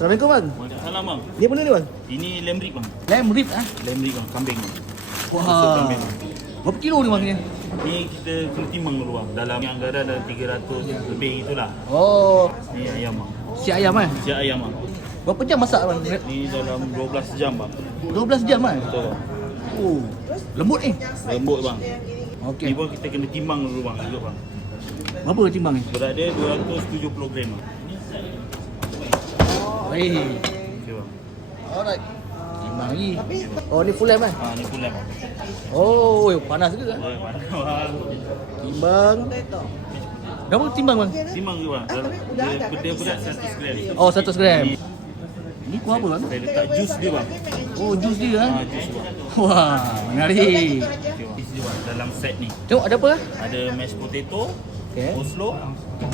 Assalamualaikum bang. Waalaikumsalam bang. Ni apa ni bang? Ini lamb rib bang. Lamb rib ah. Lamb rib bang, kambing. Wah. Kambing. Berapa kilo ni bang ni? Ni kita kena timbang dulu bang. Dalam anggaran dalam 300 lebih itulah. Oh, Ni ayam bang. si ayam kan? Siap ayam bang. Berapa jam masak bang? Ni dalam 12 jam bang. 12 jam kan? Betul bang. Oh, lembut ni. Lembut bang. Okey. Ni pun kita kena timbang dulu bang. Dulu bang. Berapa timbang ni? Berat dia 270 gram bang. Baik. Okey bang. Alright. Timbang lagi. Oh, ni full lamb kan? Ni pun lamb bang. Oh, panas juga kan? Boleh bang. Timbang. Berapa timbang bang? Timbang dulu bang. Dia berat 100 gram. Oh, 100 gram. Ni kuah apa bang? Saya letak jus dia bang. Oh, jus dia kan? Jus bang. Wah, menarik. Okey bang. Jus dia bang dalam set ni. Tengok ada apa? Ada mashed potato, Okey. coleslaw,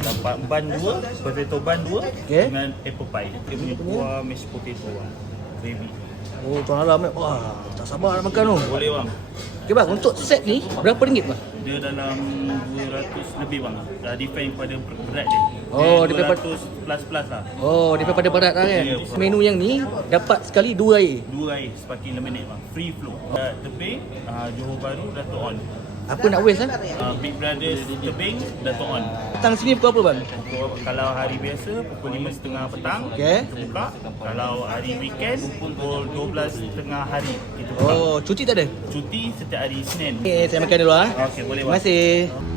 dapat bun 2, potato bun 2 Okey. dengan apple pie. Dia punya kuah mashed potato bang. Gravy. Oh, tuan alam ni. Wah, tak sabar nak makan tu. Boleh bang. Okey bang, untuk set ni berapa ringgit bang? Dia dalam 200 lebih bang. Dah depend pada berat dia. Oh, dia depend pada- 200 plus lah. Oh, daripada berat lah kan? Ya. Menu yang ni dapat sekali 2 air. 2 air sparkling lemonade bang. Free flow. Tebing, Johor Bahru, Dato' On. Apa nak waste lah? Big Brothers Tebing, Dato' On. Datang sini pukul apa bang? Kalau hari biasa pukul 5.30 petang Okey. kita buka. Kalau hari weekend pukul 12.30 hari kita buka. Oh, cuti tak ada? Cuti setiap hari Isnin. Okay, saya makan dulu ah. Okey, boleh Terima bang. kasih.